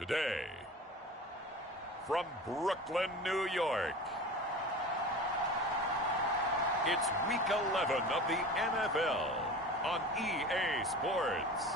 Today, from Brooklyn, New York, it's Week 11 of the NFL on EA Sports.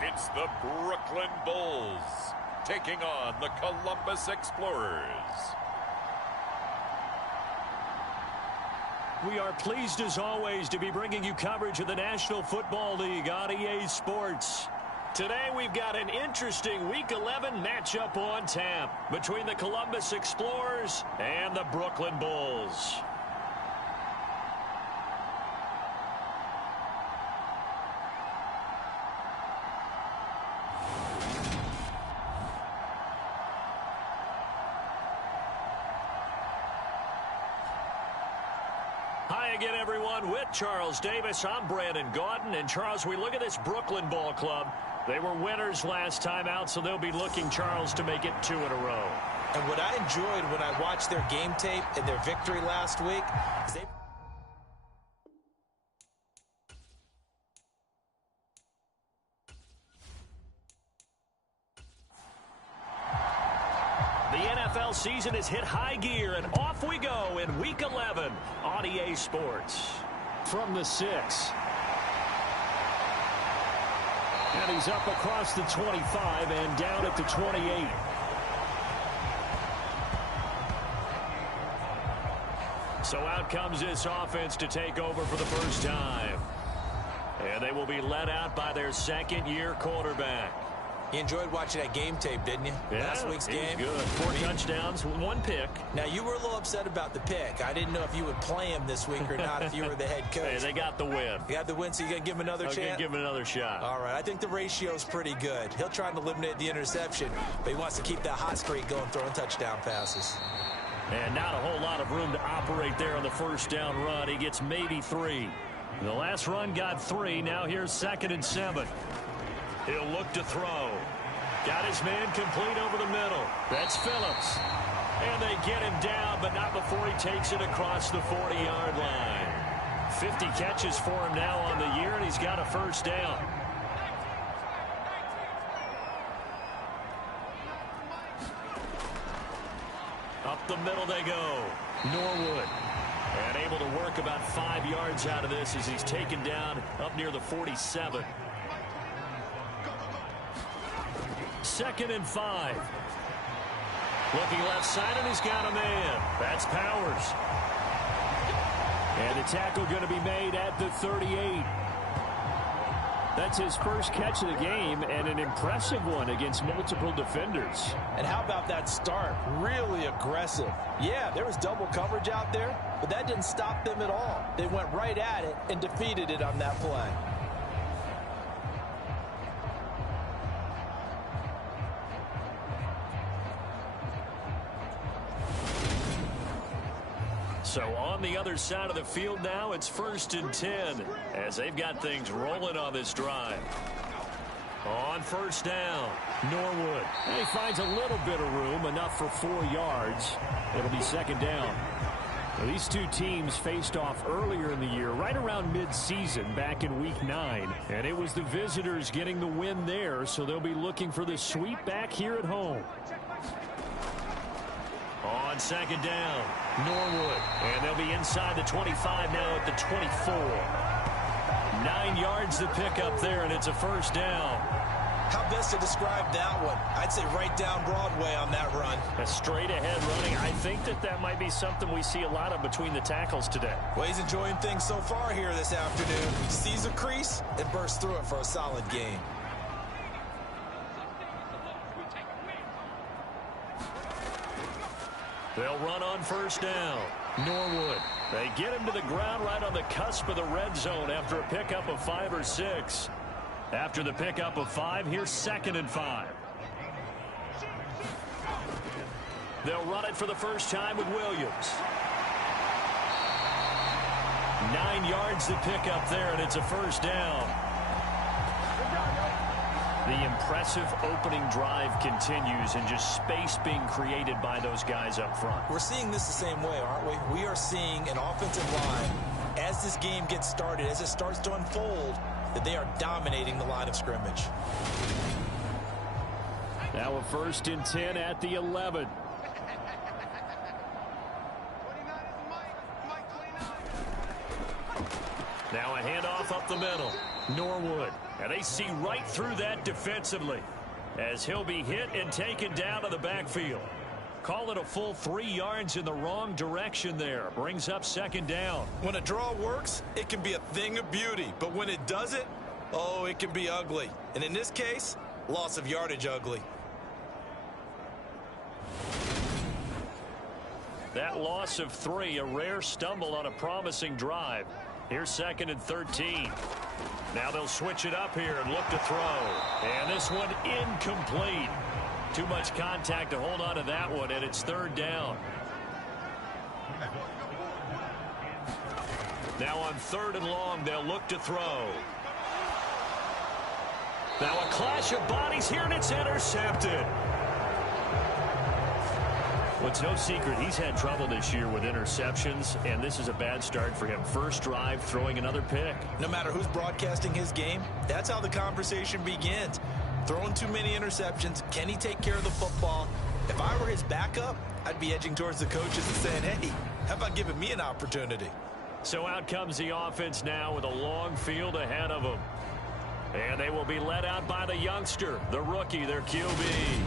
It's the Brooklyn Bulls taking on the Columbus Explorers. We are pleased as always to be bringing you coverage of the National Football League on EA Sports. Today we've got an interesting Week 11 matchup on tap between the Columbus Explorers and the Brooklyn Bulls. Hi again, everyone. With Charles Davis, I'm Brandon Gaudin. And, Charles, we look at this Brooklyn Ball Club. They were winners last time out, so they'll be looking, Charles, to make it 2 in a row. And what I enjoyed when I watched their game tape and their victory last week is they... The NFL season has hit high gear, and off we go in Week 11 on EA Sports. From the 6. And he's up across the 25 and down at the 28. So out comes this offense to take over for the first time. And they will be led out by their second-year quarterback. You enjoyed watching that game tape, didn't you? Yeah, Last week's game. Good. 4 touchdowns, 1 pick. Now, you were a little upset about the pick. I didn't know if you would play him this week or not if you were the head coach. Hey, they got the win. You got the win, so you're going to give him another chance? I'm going to give him another shot. All right, I think the ratio's pretty good. He'll try to eliminate the interception, but he wants to keep that hot streak going, throwing touchdown passes. And not a whole lot of room to operate there on the first down run. He gets maybe 3. The last run got 3. Now here's 2nd and 7. He'll look to throw. Got his man complete over the middle. That's Phillips. And they get him down, but not before he takes it across the 40-yard line. 50 catches for him now on the year, and he's got a first down. Up the middle they go. Norwood. And able to work about 5 yards out of this as he's taken down up near the 47. 2nd and 5. Looking left side, and he's got a man. That's Powers. And the tackle going to be made at the 38. That's his first catch of the game, and an impressive one against multiple defenders. And how about that start? Really aggressive. Yeah, there was double coverage out there, but that didn't stop them at all. They went right at it and defeated it on that play. So on the other side of the field now, it's 1st and 10 as they've got things rolling on this drive. On first down, Norwood. And he finds a little bit of room, enough for 4 yards. It'll be 2nd down. Now, these two teams faced off earlier in the year, right around mid-season, back in Week 9. And it was the visitors getting the win there, so they'll be looking for the sweep back here at home. On 2nd down, Norwood. And they'll be inside the 25 now at the 24. 9 yards to pick up there, and it's a first down. How best to describe that one? I'd say right down Broadway on that run. A straight-ahead running. I think that might be something we see a lot of between the tackles today. Well, he's enjoying things so far here this afternoon. Sees a crease and bursts through it for a solid game. They'll run on first down. Norwood. They get him to the ground right on the cusp of the red zone after a pickup of 5 or 6. After the pickup of 5, here's 2nd and 5. They'll run it for the first time with Williams. 9 yards to pick up there, and it's a first down. The impressive opening drive continues, and just space being created by those guys up front. We're seeing this the same way, aren't we? We are seeing an offensive line, as this game gets started, as it starts to unfold, that they are dominating the line of scrimmage. Now a 1st and 10 at the 11. Now a handoff up the middle. Norwood. And they see right through that defensively as he'll be hit and taken down to the backfield. Call it a full 3 yards in the wrong direction there. Brings up 2nd down. When a draw works, it can be a thing of beauty. But when it doesn't, oh, it can be ugly. And in this case, loss of yardage ugly. That loss of 3, a rare stumble on a promising drive. Here's 2nd and 13. Now they'll switch it up here and look to throw. And this one incomplete. Too much contact to hold on to that one, and it's 3rd down. Now on 3rd and long, they'll look to throw. Now a clash of bodies here, and it's intercepted. Well, it's no secret he's had trouble this year with interceptions, and this is a bad start for him. First drive, throwing another pick. No matter who's broadcasting his game, that's how the conversation begins. Throwing too many interceptions, can he take care of the football? If I were his backup, I'd be edging towards the coaches and saying, hey, how about giving me an opportunity? So out comes the offense now with a long field ahead of them. And they will be led out by the youngster, the rookie, their QB.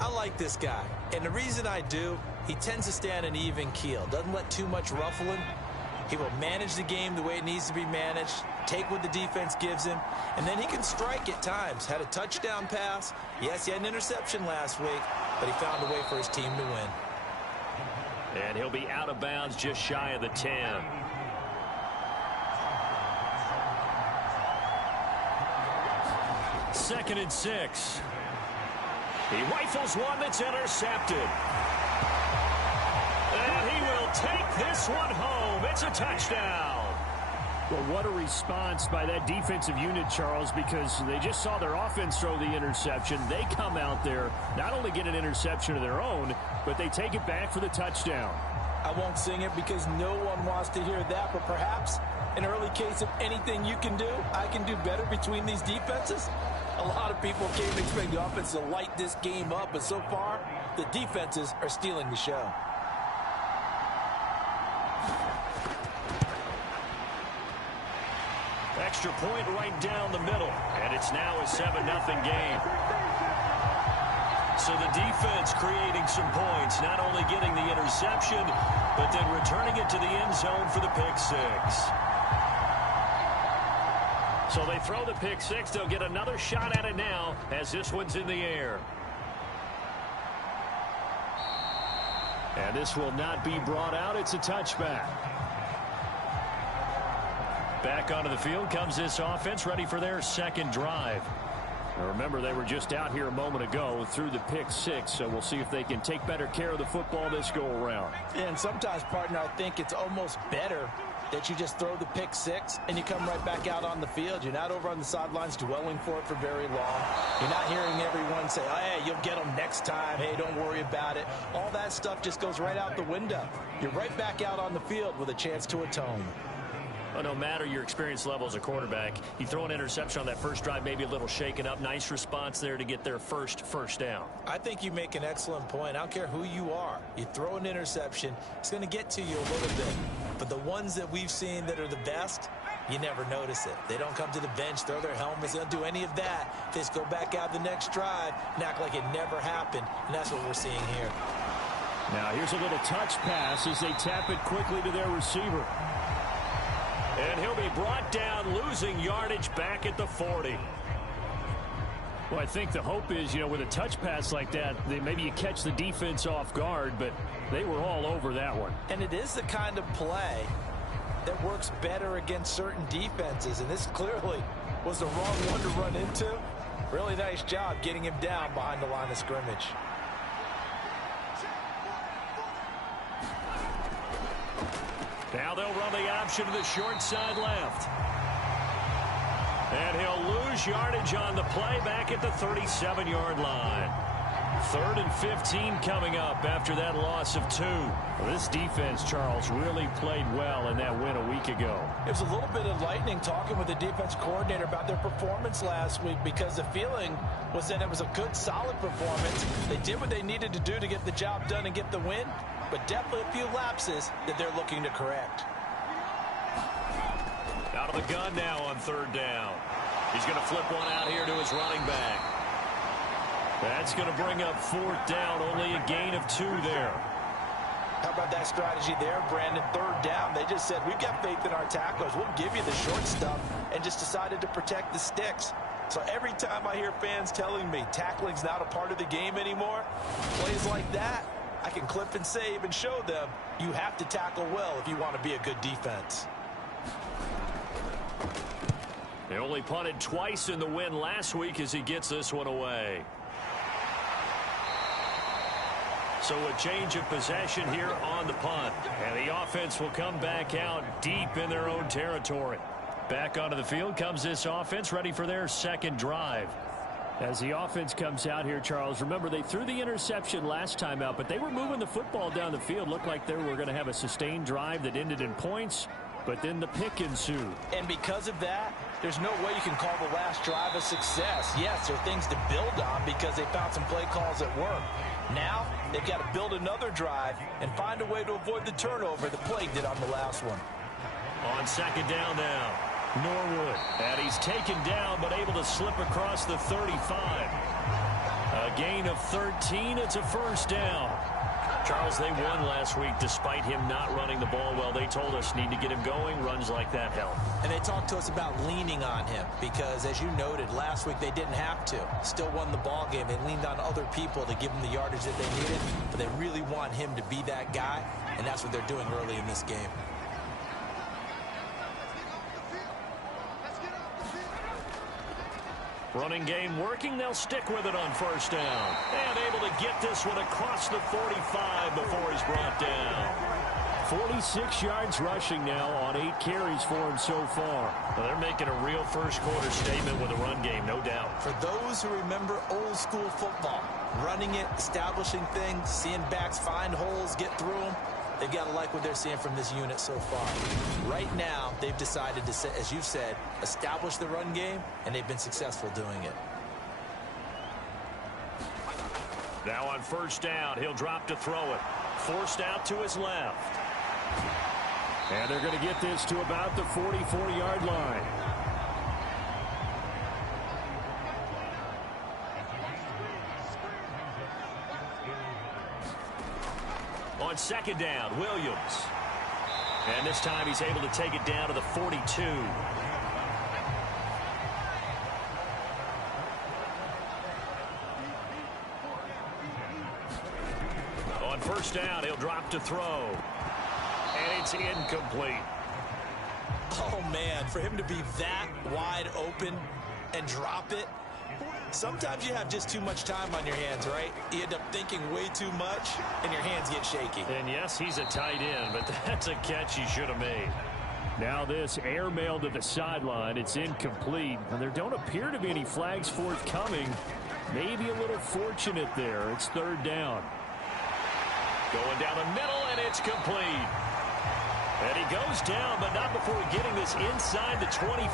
I like this guy, and the reason I do, he tends to stay on an even keel. Doesn't let too much ruffling. He will manage the game the way it needs to be managed, take what the defense gives him, and then he can strike at times. Had a touchdown pass. Yes, he had an interception last week, but he found a way for his team to win. And he'll be out of bounds just shy of the 10. Second and 6. He rifles one that's intercepted. And he will take this one home. It's a touchdown. Well, what a response by that defensive unit, Charles, because they just saw their offense throw the interception. They come out there, not only get an interception of their own, but they take it back for the touchdown. I won't sing it because no one wants to hear that, but perhaps an early case of anything you can do, I can do better between these defenses. A lot of people came to expect the offense to light this game up, but so far, the defenses are stealing the show. Extra point right down the middle, and it's now a 7-0 game. So the defense creating some points, not only getting the interception, but then returning it to the end zone for the pick 6. So they throw the pick 6. They'll get another shot at it now as this one's in the air. And this will not be brought out. It's a touchback. Back onto the field comes this offense, ready for their second drive. Now remember, they were just out here a moment ago through the pick 6, so we'll see if they can take better care of the football this go-around. And sometimes, partner, I think it's almost better that you just throw the pick 6 and you come right back out on the field. You're not over on the sidelines dwelling for it for very long. You're not hearing everyone say, oh, hey, you'll get them next time. Hey, don't worry about it. All that stuff just goes right out the window. You're right back out on the field with a chance to atone. Well, no matter your experience level as a quarterback, you throw an interception on that first drive, maybe a little shaken up. Nice response there to get their first down. I think you make an excellent point. I don't care who you are. You throw an interception, it's going to get to you a little bit. But the ones that we've seen that are the best, you never notice it. They don't come to the bench, throw their helmets. They don't do any of that. They just go back out the next drive and act like it never happened. And that's what we're seeing here. Now here's a little touch pass as they tap it quickly to their receiver. And he'll be brought down, losing yardage back at the 40. Well, I think the hope is, with a touch pass like that, maybe you catch the defense off guard, but they were all over that one. And it is the kind of play that works better against certain defenses, and this clearly was the wrong one to run into. Really nice job getting him down behind the line of scrimmage. Now they'll run the option to the short side left. And he'll lose yardage on the play back at the 37-yard line. 3rd and 15 coming up after that loss of 2. Well, this defense, Charles, really played well in that win a week ago. It was a little bit enlightening talking with the defense coordinator about their performance last week, because the feeling was that it was a good, solid performance. They did what they needed to do to get the job done and get the win, but definitely a few lapses that they're looking to correct. Out of the gun now on 3rd down. He's going to flip one out here to his running back. That's going to bring up 4th down, only a gain of 2 there. How about that strategy there, Brandon? 3rd down, they just said, we've got faith in our tacklers. We'll give you the short stuff, and just decided to protect the sticks. So every time I hear fans telling me tackling's not a part of the game anymore, plays like that, I can clip and save and show them you have to tackle well if you want to be a good defense. They only punted twice in the win last week as he gets this one away. So a change of possession here on the punt. And the offense will come back out deep in their own territory. Back onto the field comes this offense, ready for their 2nd drive. As the offense comes out here, Charles, remember they threw the interception last time out, but they were moving the football down the field. Looked like they were going to have a sustained drive that ended in points, but then the pick ensued. And because of that, there's no way you can call the last drive a success. Yes, there are things to build on because they found some play calls that work. Now, they've got to build another drive and find a way to avoid the turnover that plagued it on the last one. On 2nd down now, Norwood. And he's taken down but able to slip across the 35. A gain of 13. It's a 1st down. Charles, they won last week despite him not running the ball well. They told us need to get him going. Runs like that help. And they talked to us about leaning on him because, as you noted, last week they didn't have to. Still won the ball game. They leaned on other people to give them the yardage that they needed, but they really want him to be that guy, and that's what they're doing early in this game. Running game working. They'll stick with it on 1st down. And able to get this one across the 45 before he's brought down. 46 yards rushing now on 8 carries for him so far. Well, they're making a real first-quarter statement with the run game, no doubt. For those who remember old-school football, running it, establishing things, seeing backs find holes, get through them, they've got to like what they're seeing from this unit so far. Right now, they've decided to, as you've said, establish the run game, and they've been successful doing it. Now on 1st down, he'll drop to throw it. Forced out to his left. And they're going to get this to about the 44-yard line. On 2nd down, Williams. And this time he's able to take it down to the 42. On 1st down, he'll drop to throw. And it's incomplete. Oh, man, for him to be that wide open and drop it, sometimes you have just too much time on your hands, right? You end up thinking way too much, and your hands get shaky. And yes, he's a tight end, but that's a catch he should have made. Now this airmail to the sideline. It's incomplete, and there don't appear to be any flags forthcoming. Maybe a little fortunate there. It's 3rd down. Going down the middle, and it's complete. And he goes down, but not before getting this inside the 25.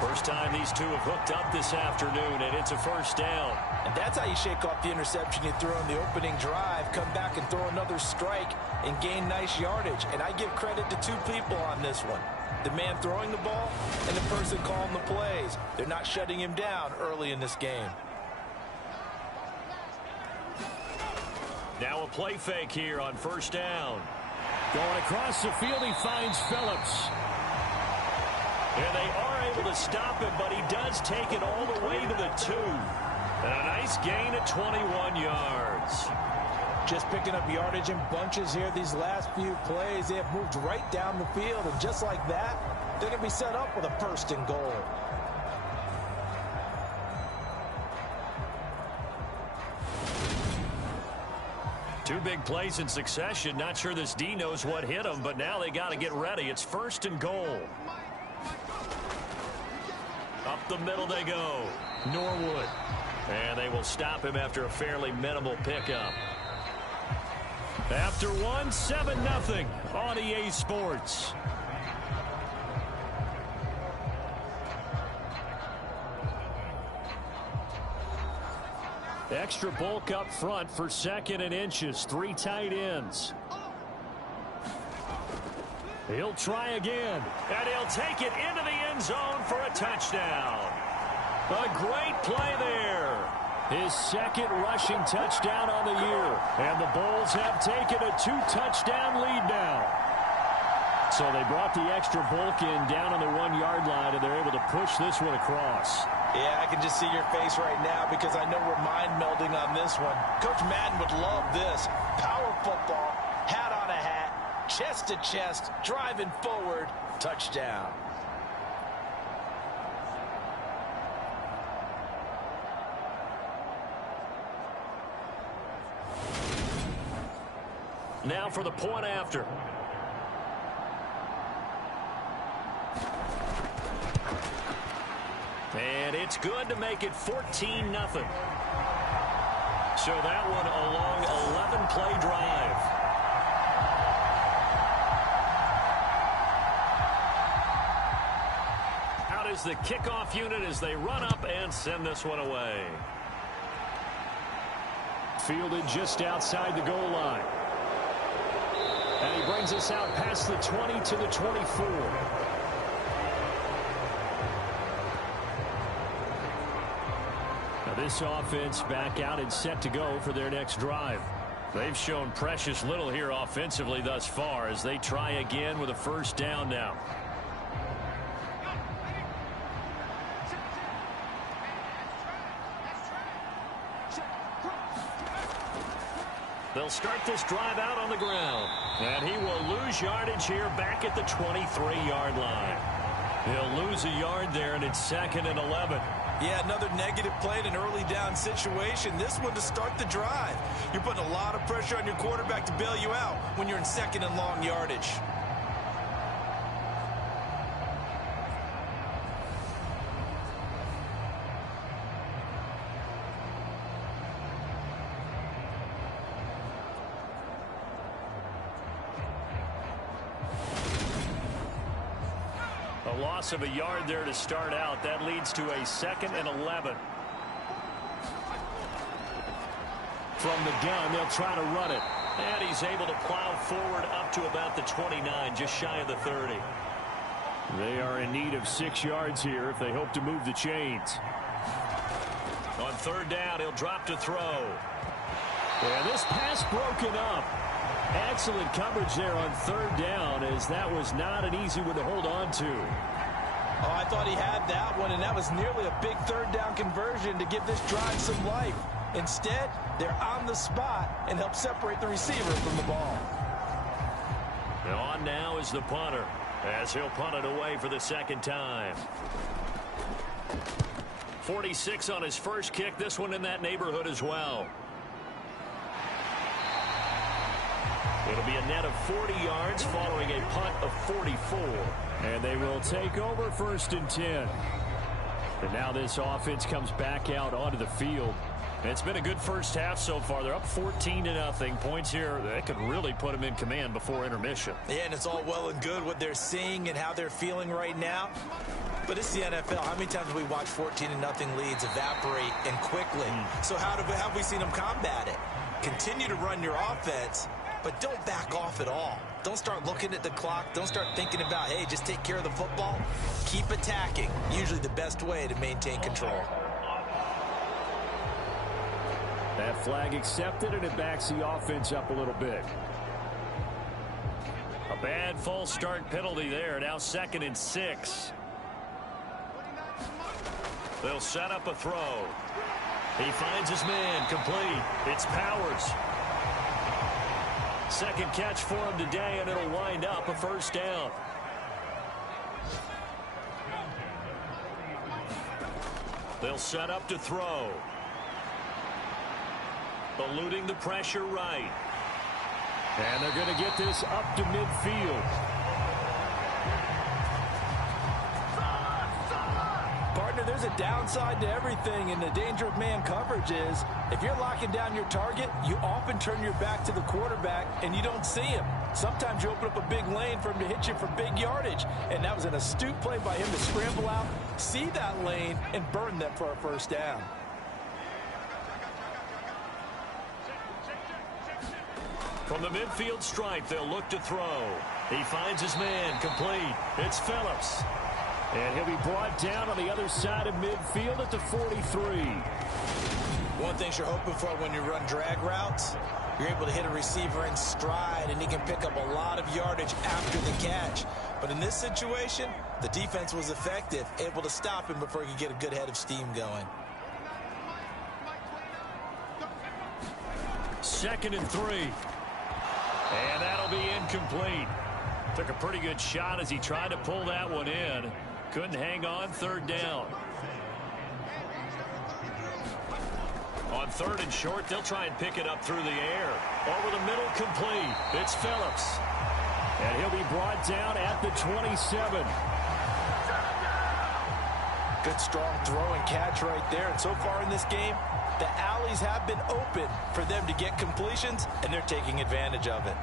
First time these two have hooked up this afternoon, and it's a 1st down. And that's how you shake off the interception you throw in the opening drive, come back and throw another strike and gain nice yardage. And I give credit to 2 people on this one. The man throwing the ball and the person calling the plays. They're not shutting him down early in this game. Now a play fake here on 1st down. Going across the field, he finds Phillips. And they are able to stop him, but he does take it all the way to the 2. And a nice gain of 21 yards. Just picking up yardage in bunches here these last few plays. They have moved right down the field, and just like that, they're going to be set up with a 1st and goal. Two big plays in succession. Not sure this D knows what hit them, but now they got to get ready. It's 1st and goal. Up the middle they go. Norwood. And they will stop him after a fairly minimal pickup. After one, 7-0 on EA Sports. Extra bulk up front for 2nd and inches. 3 tight ends. He'll try again. And he'll take it into the end zone for a touchdown. A great play there. His 2nd rushing touchdown on the year. And the Bulls have taken a 2-touchdown lead now. So they brought the extra bulk in down on the 1-yard line, and they're able to push this one across. Yeah, I can just see your face right now because I know we're mind melding on this one. Coach Madden would love this. Power football, hat on a hat, chest to chest, driving forward, touchdown. Now for the point after. And it's good to make it 14-0. So that one a long 11-play drive. Out is the kickoff unit as they run up and send this one away. Fielded just outside the goal line. And he brings us out past the 20 to the 24. Now this offense back out and set to go for their next drive. They've shown precious little here offensively thus far as they try again with a 1st down now. They'll start this drive out on the ground. And he will lose yardage here back at the 23-yard line. He'll lose a yard there, and it's 2nd and 11. Yeah, another negative play in an early down situation. This one to start the drive. You're putting a lot of pressure on your quarterback to bail you out when you're in 2nd and long yardage. A loss of a yard there to start out. That leads to a 2nd and 11. From the gun, they'll try to run it. And he's able to plow forward up to about the 29, just shy of the 30. They are in need of 6 yards here if they hope to move the chains. On 3rd down, he'll drop to throw. Yeah, this pass broken up. Excellent coverage there on 3rd down, as that was not an easy one to hold on to. Oh, I thought he had that one, and that was nearly a big 3rd down conversion to give this drive some life. Instead, they're on the spot and help separate the receiver from the ball. On now is the punter, as he'll punt it away for the 2nd time. 46 on his first kick, this one in that neighborhood as well. It'll be a net of 40 yards following a punt of 44. And they will take over 1st and 10. And now this offense comes back out onto the field. It's been a good first half so far. They're up 14-0. Points here that could really put them in command before intermission. Yeah, and it's all well and good what they're seeing and how they're feeling right now. But it's the NFL. How many times have we watched 14-0 leads evaporate and quickly? So how have we seen them combat it? Continue to run your offense, but don't back off at all. Don't start looking at the clock. Don't start thinking about, hey, just take care of the football. Keep attacking. Usually the best way to maintain control. That flag accepted, and it backs the offense up a little bit. A bad false start penalty there. Now 2nd and 6. They'll set up a throw. He finds his man, complete. It's Powers. 2nd catch for him today, and it'll wind up a 1st down. They'll set up to throw. Eluding the pressure right. And they're going to get this up to midfield. Partner, there's a downside to everything, and the danger of man coverage is if you're locking down your target, you often turn your back to the quarterback and you don't see him. Sometimes you open up a big lane for him to hit you for big yardage, and that was an astute play by him to scramble out, see that lane, and burn them for a first down. From the midfield stripe, they'll look to throw. He finds his man, complete. It's Phillips. And he'll be brought down on the other side of midfield at the 43. One thing you're hoping for when you run drag routes, you're able to hit a receiver in stride, and he can pick up a lot of yardage after the catch. But in this situation, the defense was effective, able to stop him before he could get a good head of steam going. 2nd and 3. And that'll be incomplete. Took a pretty good shot as he tried to pull that one in. Couldn't hang on. 3rd down. On 3rd and short, they'll try and pick it up through the air. Over the middle, complete. It's Phillips. And he'll be brought down at the 27. Good, strong throw and catch right there. And so far in this game, the alleys have been open for them to get completions, and they're taking advantage of it.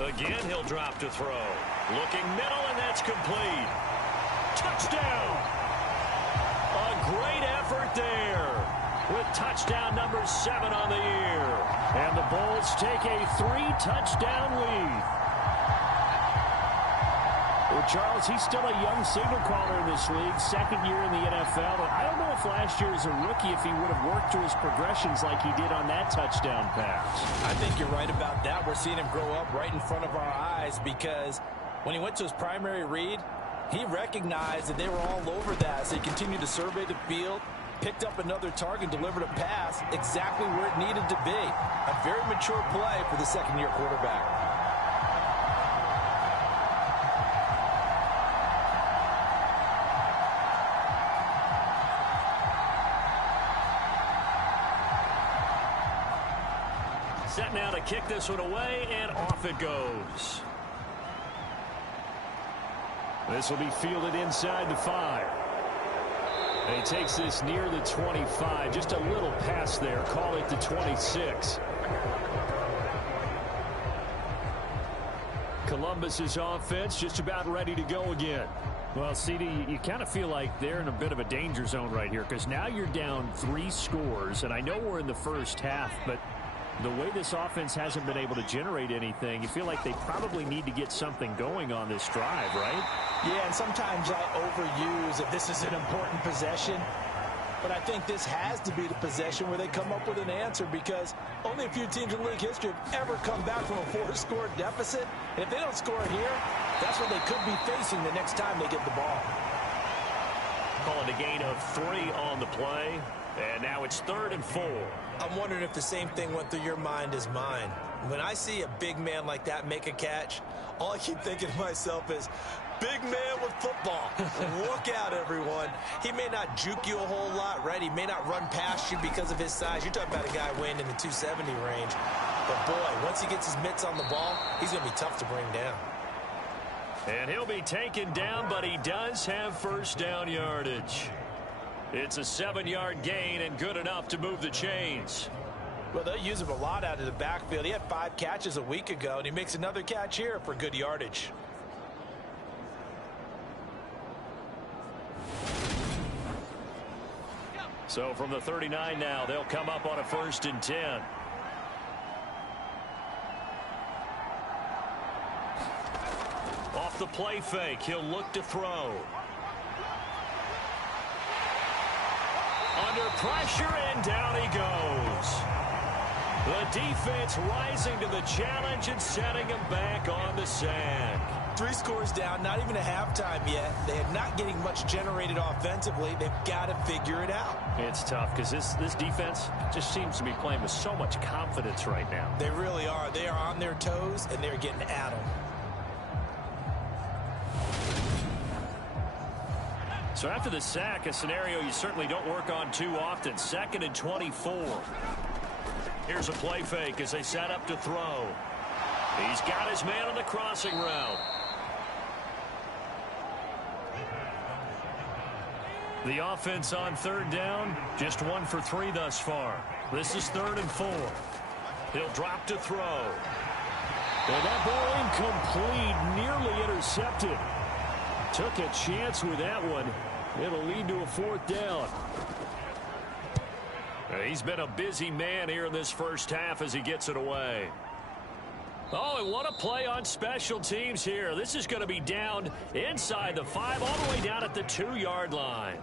Again, he'll drop to throw. Looking middle, and that's complete. Touchdown! A great effort there with touchdown number 7 on the year. And the Bulls take a 3-touchdown lead. Well, Charles, he's still a young signal caller in this league, 2nd year in the NFL. And I don't know if last year as a rookie if he would have worked through his progressions like he did on that touchdown pass. I think you're right about that. We're seeing him grow up right in front of our eyes because when he went to his primary read, he recognized that they were all over that. So he continued to survey the field, picked up another target, delivered a pass exactly where it needed to be. A very mature play for the 2nd-year quarterback. Set now to kick this one away, and off it goes. This will be fielded inside the 5. And he takes this near the 25. Just a little pass there. Call it the 26. Columbus's offense just about ready to go again. Well, CD, you kind of feel like they're in a bit of a danger zone right here because now you're down 3 scores. And I know we're in the first half, but the way this offense hasn't been able to generate anything, you feel like they probably need to get something going on this drive, right? Yeah, and sometimes I overuse if this is an important possession. But I think this has to be the possession where they come up with an answer because only a few teams in league history have ever come back from a 4-score deficit. And if they don't score here, that's what they could be facing the next time they get the ball. Calling a gain of 3 on the play. And now it's 3rd and 4. I'm wondering if the same thing went through your mind as mine. When I see a big man like that make a catch, all I keep thinking to myself is, big man with football. Look out, everyone. He may not juke you a whole lot, right? He may not run past you because of his size. You're talking about a guy weighing in the 270 range. But, boy, once he gets his mitts on the ball, he's going to be tough to bring down. And he'll be taken down, but he does have first down yardage. It's a 7-yard gain and good enough to move the chains. Well, they'll use him a lot out of the backfield. He had 5 catches a week ago, and he makes another catch here for good yardage. So from the 39 now, they'll come up on a 1st and 10. Off the play fake, he'll look to throw. Under pressure, and down he goes. The defense rising to the challenge and setting him back on the sack. 3 scores down, not even a halftime yet. They are not getting much generated offensively. They've got to figure it out. It's tough because this defense just seems to be playing with so much confidence right now. They really are. They are on their toes, and they're getting at them. So after the sack, a scenario you certainly don't work on too often. 2nd and 24. Here's a play fake as they set up to throw. He's got his man on the crossing route. The offense on 3rd down, just 1 for 3 thus far. This is 3rd and 4. He'll drop to throw. And that ball incomplete, nearly intercepted. Took a chance with that one. It'll lead to a 4th down. He's been a busy man here in this first half as he gets it away. Oh, and what a play on special teams here. This is going to be down inside the 5, all the way down at the 2-yard line.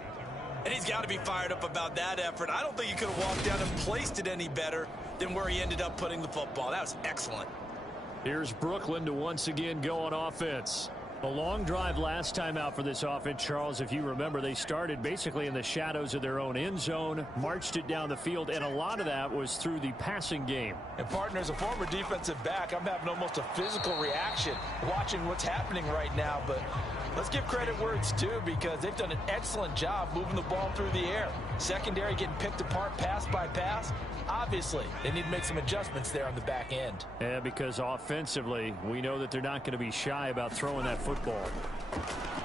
And he's got to be fired up about that effort. I don't think he could have walked down and placed it any better than where he ended up putting the football. That was excellent. Here's Brooklyn to once again go on offense. A long drive last time out for this offense, Charles. If you remember, they started basically in the shadows of their own end zone, marched it down the field, and a lot of that was through the passing game. And partner, as a former defensive back, I'm having almost a physical reaction watching what's happening right now. But let's give credit where it's due, because they've done an excellent job moving the ball through the air. Secondary getting picked apart pass by pass. Obviously, they need to make some adjustments there on the back end. Yeah, because offensively, we know that they're not going to be shy about throwing that football.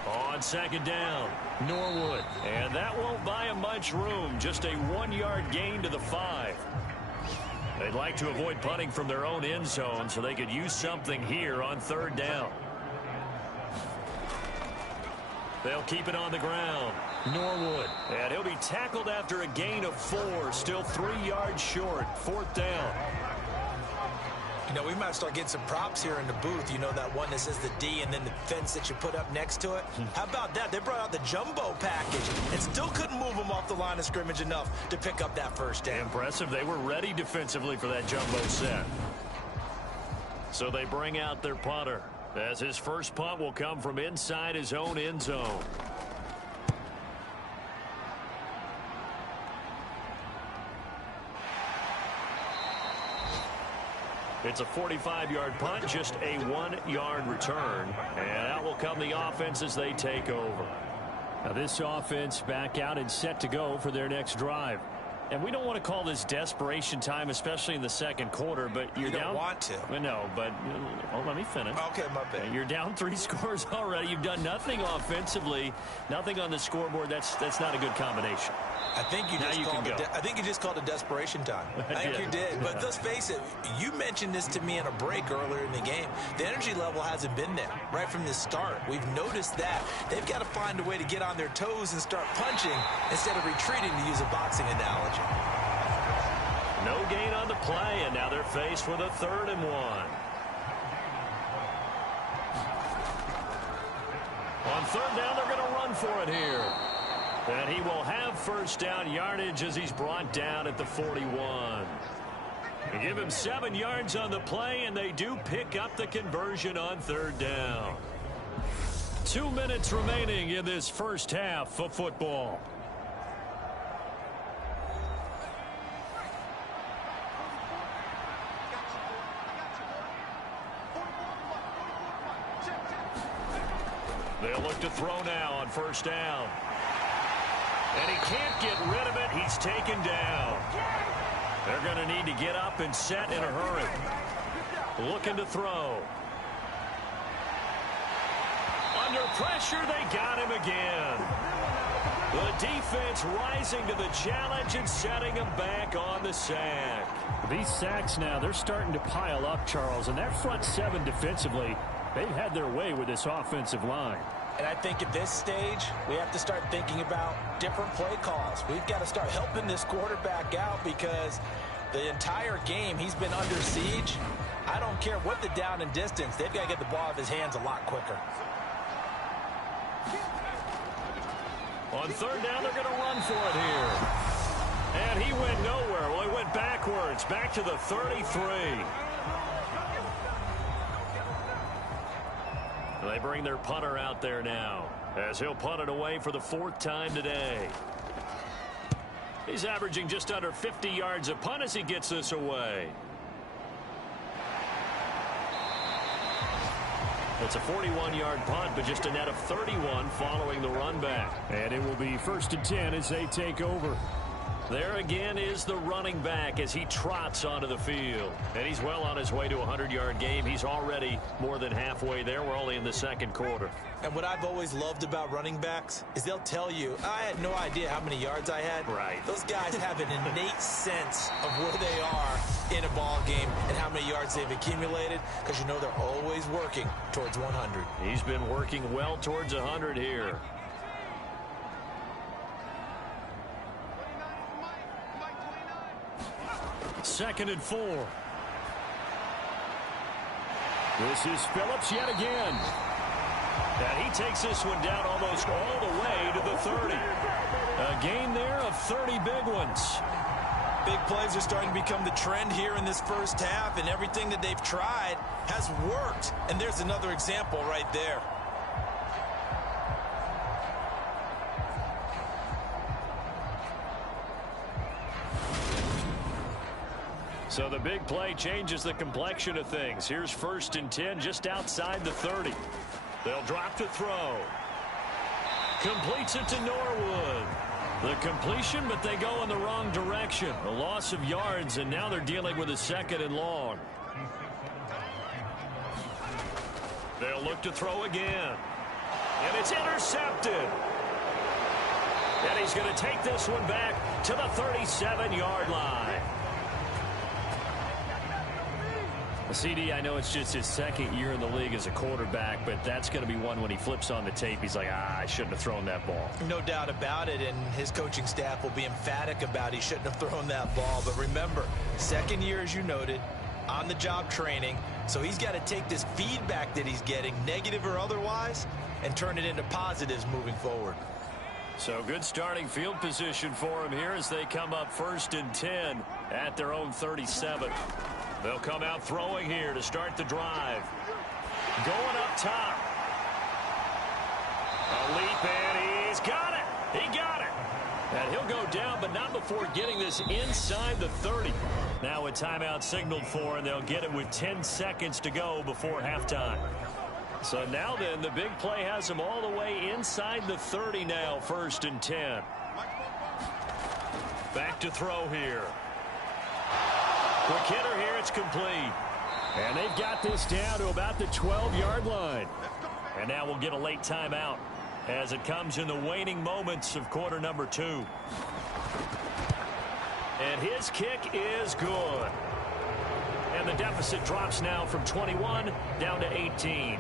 On 2nd down, Norwood. And that won't buy him much room. Just a 1-yard gain to the 5. They'd like to avoid punting from their own end zone so they could use something here on 3rd down. They'll keep it on the ground. Norwood. And he'll be tackled after a gain of 4. Still 3 yards short. 4th down. You know, we might start getting some props here in the booth. You know, that one that says the D and then the fence that you put up next to it? How about that? They brought out the jumbo package and still couldn't move them off the line of scrimmage enough to pick up that 1st down. Impressive. They were ready defensively for that jumbo set. So they bring out their punter, as his first punt will come from inside his own end zone. It's a 45-yard punt, just a 1-yard return. And out will come the offense as they take over. Now this offense back out and set to go for their next drive. And we don't want to call this desperation time, especially in the 2nd quarter, but you're you don't down. Want to. No, but let me finish. Okay, my bad. You're down 3 scores already. You've done nothing offensively, nothing on the scoreboard. That's not a good combination. I think you just called it desperation time. I think you did. But let's face it, you mentioned this to me in a break earlier in the game. The energy level hasn't been there right from the start. We've noticed that. They've got to find a way to get on their toes and start punching instead of retreating, to use a boxing analogy. No gain on the play, and now they're faced with a 3rd and 1. On 3rd down, they're going to run for it here. And he will have 1st down yardage as he's brought down at the 41. They give him 7 yards on the play, and they do pick up the conversion on 3rd down. 2 minutes remaining in this first half of football. They'll look to throw now on 1st down. And he can't get rid of it. He's taken down. They're going to need to get up and set in a hurry. Looking to throw. Under pressure, they got him again. The defense rising to the challenge and setting him back on the sack. These sacks now, they're starting to pile up, Charles. And that front 7 defensively, they've had their way with this offensive line. And I think at this stage, we have to start thinking about different play calls. We've got to start helping this quarterback out, because the entire game he's been under siege. I don't care what the down and distance. They've got to get the ball out of his hands a lot quicker. On 3rd down, they're going to run for it here. And he went nowhere. Well, he went backwards, back to the 33. They bring their punter out there now as he'll punt it away for the 4th time today. He's averaging just under 50 yards a punt as he gets this away. It's a 41-yard punt, but just a net of 31 following the run back. And it will be 1st and 10 as they take over. There again is the running back as he trots onto the field. And he's well on his way to a 100-yard game. He's already more than halfway there. We're only in the 2nd quarter. And what I've always loved about running backs is they'll tell you, I had no idea how many yards I had. Right. Those guys have an innate sense of where they are in a ball game and how many yards they've accumulated, because you know they're always working towards 100. He's been working well towards 100 here. Second and 4. This is Phillips yet again. And he takes this one down almost all the way to the 30. A gain there of 30 big ones. Big plays are starting to become the trend here in this first half, and everything that they've tried has worked. And there's another example right there. So the big play changes the complexion of things. Here's 1st and 10 just outside the 30. They'll drop to throw. Completes it to Norwood. The completion, but they go in the wrong direction. A loss of yards, and now they're dealing with a 2nd and long. They'll look to throw again. And it's intercepted. And he's going to take this one back to the 37-yard line. CD, I know it's just his 2nd year in the league as a quarterback, but that's going to be one when he flips on the tape. He's like, I shouldn't have thrown that ball. No doubt about it, and his coaching staff will be emphatic about he shouldn't have thrown that ball. But remember, 2nd year, as you noted, on-the-job training, so he's got to take this feedback that he's getting, negative or otherwise, and turn it into positives moving forward. So good starting field position for him here as they come up 1st and 10 at their own 37. They'll come out throwing here to start the drive. Going up top. A leap, and he's got it. He got it. And he'll go down, but not before getting this inside the 30. Now a timeout signaled for, and they'll get it with 10 seconds to go before halftime. So now then, the big play has them all the way inside the 30 now, 1st and 10. Back to throw here. Quick hitter here, it's complete. And they've got this down to about the 12-yard line. And now we'll get a late timeout as it comes in the waning moments of quarter number 2. And his kick is good. And the deficit drops now from 21 down to 18.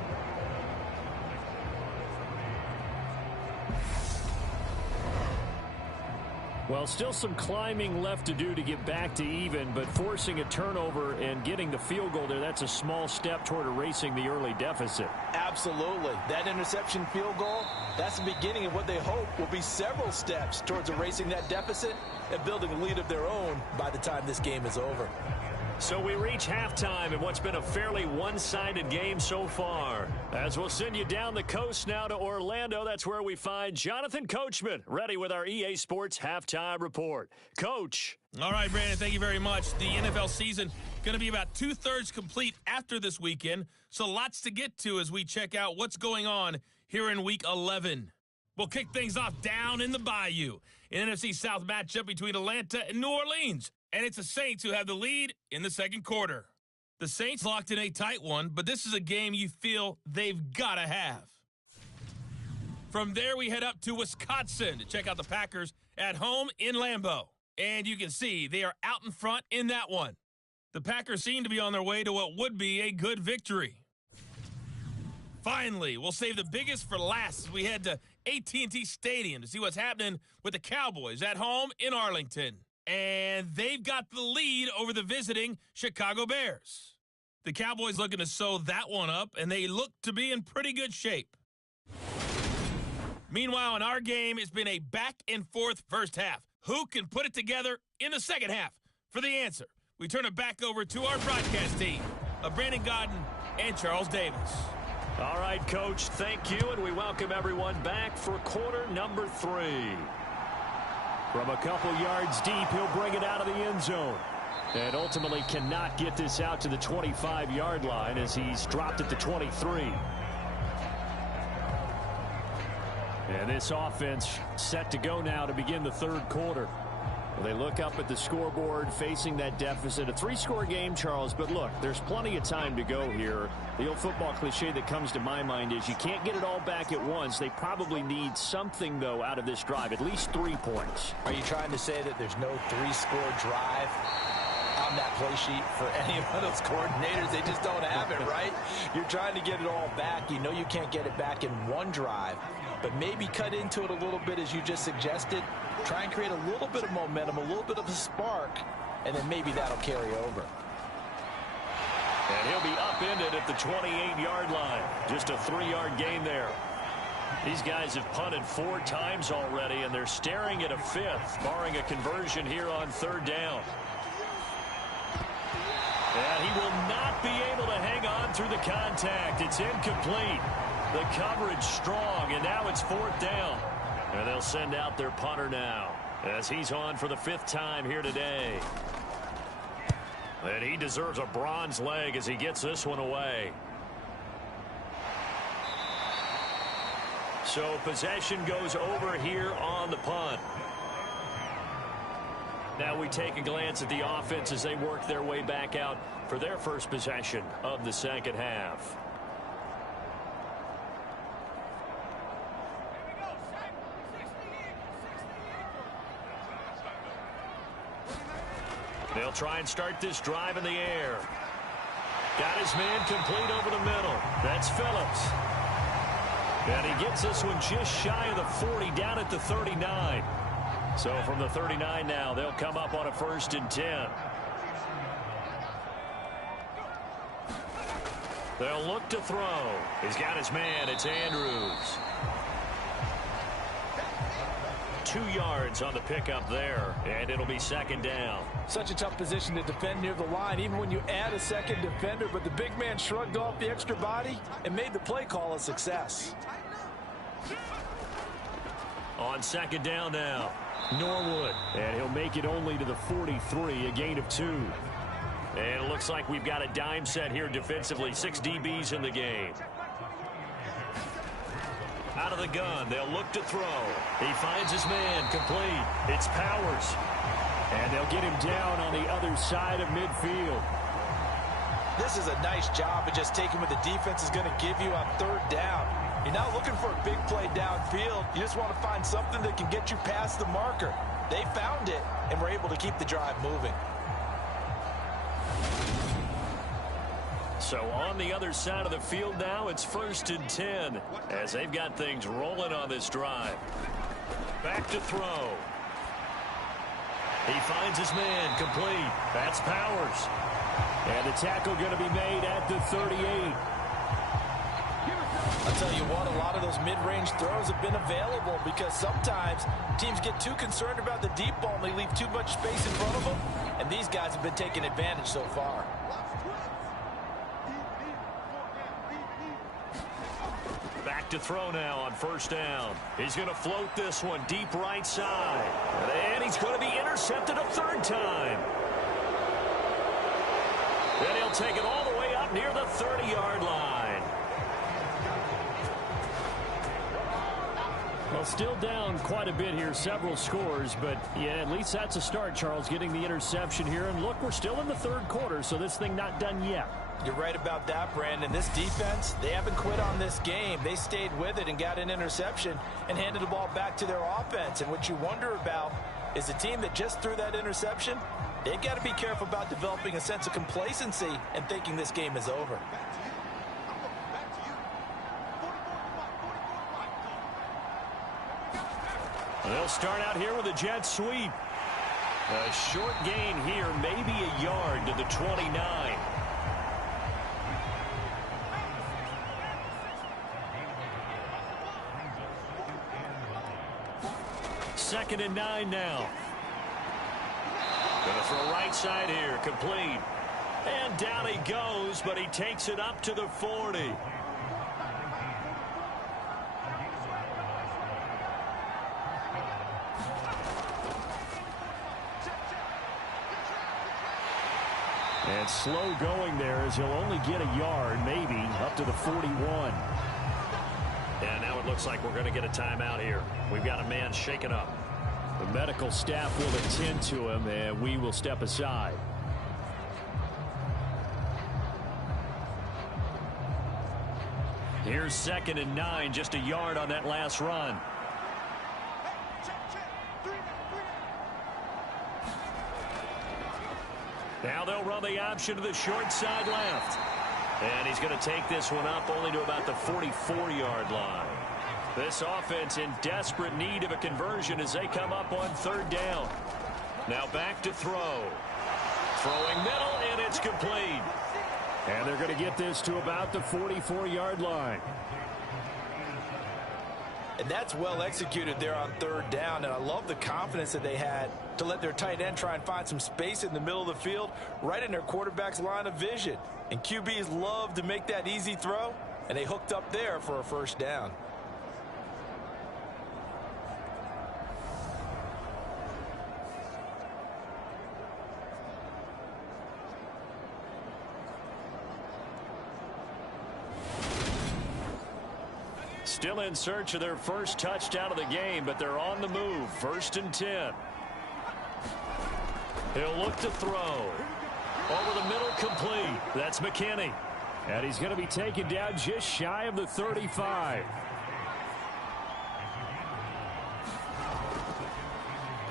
Well, still some climbing left to do to get back to even, but forcing a turnover and getting the field goal there, that's a small step toward erasing the early deficit. Absolutely. That interception field goal, that's the beginning of what they hope will be several steps towards erasing that deficit and building a lead of their own by the time this game is over. So we reach halftime in what's been a fairly one-sided game so far. As we'll send you down the coast now to Orlando, that's where we find Jonathan Coachman, ready with our EA Sports Halftime Report. Coach. All right, Brandon, thank you very much. The NFL season going to be about 2/3 complete after this weekend, so lots to get to as we check out what's going on here in Week 11. We'll kick things off down in the Bayou, an NFC South matchup between Atlanta and New Orleans. And it's the Saints who have the lead in the 2nd quarter. The Saints locked in a tight one, but this is a game you feel they've got to have. From there, we head up to Wisconsin to check out the Packers at home in Lambeau. And you can see they are out in front in that one. The Packers seem to be on their way to what would be a good victory. Finally, we'll save the biggest for last as we head to AT&T Stadium to see what's happening with the Cowboys at home in Arlington. And they've got the lead over the visiting Chicago Bears. The Cowboys looking to sew that one up, and they look to be in pretty good shape. Meanwhile, in our game, it's been a back-and-forth first half. Who can put it together in the second half? For the answer, we turn it back over to our broadcast team of Brandon Godden and Charles Davis. All right, Coach, thank you, and we welcome everyone back for quarter number 3. From a couple yards deep, he'll bring it out of the end zone. And ultimately cannot get this out to the 25-yard line as he's dropped at the 23. And this offense set to go now to begin the third quarter. Well, they look up at the scoreboard facing that deficit. A 3-score game, Charles, but look, there's plenty of time to go here. The old football cliche that comes to my mind is you can't get it all back at once. They probably need something, though, out of this drive, at least 3 points. Are you trying to say that there's no 3-score drive on that play sheet for any of those coordinators? They just don't have it, right? You're trying to get it all back. You know you can't get it back in one drive, but maybe cut into it a little bit as you just suggested. Try and create a little bit of momentum, a little bit of a spark, and then maybe that'll carry over. And he'll be upended at the 28-yard line. Just a 3-yard gain there. These guys have punted 4 times already, and they're staring at a 5th, barring a conversion here on 3rd down. And he will not be able to hang on through the contact. It's incomplete. The coverage strong, and now it's 4th down. And they'll send out their punter now as he's on for the 5th time here today. And he deserves a bronze leg as he gets this one away. So possession goes over here on the punt. Now we take a glance at the offense as they work their way back out for their first possession of the second half. They'll try and start this drive in the air. Got his man complete over the middle. That's Phillips. And he gets this one just shy of the 40, down at the 39. So from the 39 now, they'll come up on a 1st and 10. They'll look to throw. He's got his man. It's Andrews. 2 yards on the pickup there, and it'll be 2nd down. Such a tough position to defend near the line, even when you add a second defender, but the big man shrugged off the extra body and made the play call a success. On 2nd down now, Norwood, and he'll make it only to the 43, a gain of 2. And it looks like we've got a dime set here defensively, 6 DBs in the game. Out of the gun, they'll look to throw. He finds his man complete. It's Powers. And they'll get him down on the other side of midfield. This is a nice job of just taking what the defense is going to give you on 3rd down. You're not looking for a big play downfield. You just want to find something that can get you past the marker. They found it and were able to keep the drive moving. So on the other side of the field now, it's 1st and 10 as they've got things rolling on this drive. Back to throw. He finds his man complete. That's Powers. And the tackle going to be made at the 38. I'll tell you what, a lot of those mid-range throws have been available because sometimes teams get too concerned about the deep ball and they leave too much space in front of them. And these guys have been taking advantage so far. Back to throw now on 1st down. He's going to float this one deep right side. And he's going to be intercepted a 3rd time. Then he'll take it all the way up near the 30-yard line. Well, still down quite a bit here, several scores, but yeah, at least that's a start, Charles, getting the interception here. And look, we're still in the 3rd quarter, so this thing not done yet. You're right about that, Brandon. This defense, they haven't quit on this game. They stayed with it and got an interception and handed the ball back to their offense. And what you wonder about is a team that just threw that interception, they've got to be careful about developing a sense of complacency and thinking this game is over. They'll start out here with a jet sweep. A short gain here, maybe a yard to the 29. Second and 9 now. Going to throw right side here, complete. And down he goes, but he takes it up to the 40. And slow going there as he'll only get a yard, maybe, up to the 41. And now it looks like we're going to get a timeout here. We've got a man shaken up. The medical staff will attend to him, and we will step aside. Here's 2nd and 9, just a yard on that last run. Now they'll run the option to the short side left. And he's going to take this one up only to about the 44-yard line. This offense in desperate need of a conversion as they come up on 3rd down. Now back to throw. Throwing middle, and it's complete. And they're going to get this to about the 44-yard line. And that's well executed there on 3rd down. And I love the confidence that they had to let their tight end try and find some space in the middle of the field, right in their quarterback's line of vision. And QBs love to make that easy throw, and they hooked up there for a 1st down. Still in search of their first touchdown of the game, but they're on the move. 1st and 10. He'll look to throw. Over the middle, complete. That's McKinney. And he's going to be taken down just shy of the 35.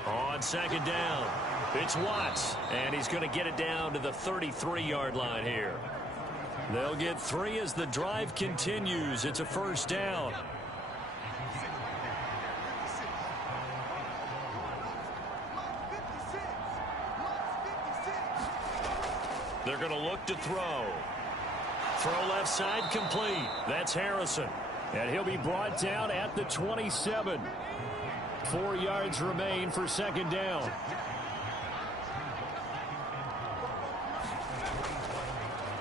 On 2nd down, it's Watts. And he's going to get it down to the 33-yard line here. They'll get 3 as the drive continues. It's a 1st down. They're going to look to throw. Throw left side, complete. That's Harrison. And he'll be brought down at the 27. 4 yards remain for 2nd down.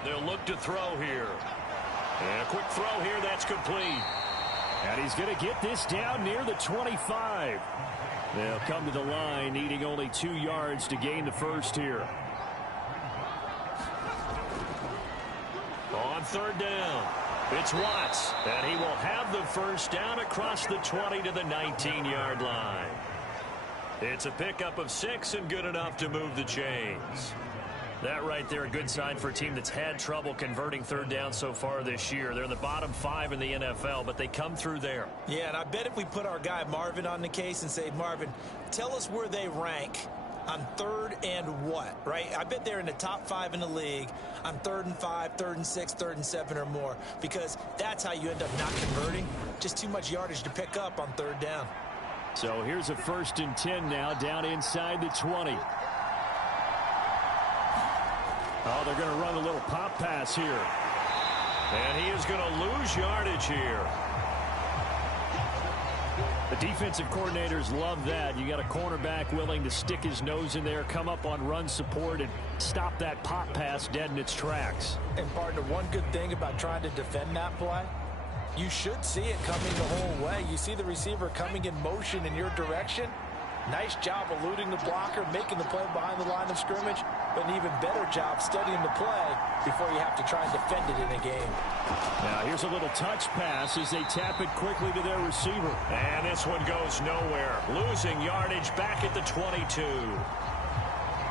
They'll look to throw here. And a quick throw here, that's complete. And he's going to get this down near the 25. They'll come to the line, needing only 2 yards to gain the first here. On 3rd down, it's Watts. And he will have the 1st down across the 20 to the 19-yard line. It's a pickup of 6 and good enough to move the chains. That right there, a good sign for a team that's had trouble converting 3rd down so far this year. They're in the bottom 5 in the NFL, but they come through there. Yeah, and I bet if we put our guy Marvin on the case and say, Marvin, tell us where they rank on 3rd and what, right? I bet they're in the top 5 in the league on 3rd and 5, 3rd and 6, 3rd and 7 or more, because that's how you end up not converting. Just too much yardage to pick up on 3rd down. So here's a 1st and 10 now, down inside the 20. Oh, they're going to run a little pop pass here. And he is going to lose yardage here. The defensive coordinators love that. You got a cornerback willing to stick his nose in there, come up on run support, and stop that pop pass dead in its tracks. And, partner, one good thing about trying to defend that play, you should see it coming the whole way. You see the receiver coming in motion in your direction. Nice job eluding the blocker, making the play behind the line of scrimmage, but an even better job studying the play before you have to try and defend it in a game. Now here's a little touch pass as they tap it quickly to their receiver. And this one goes nowhere. Losing yardage back at the 22.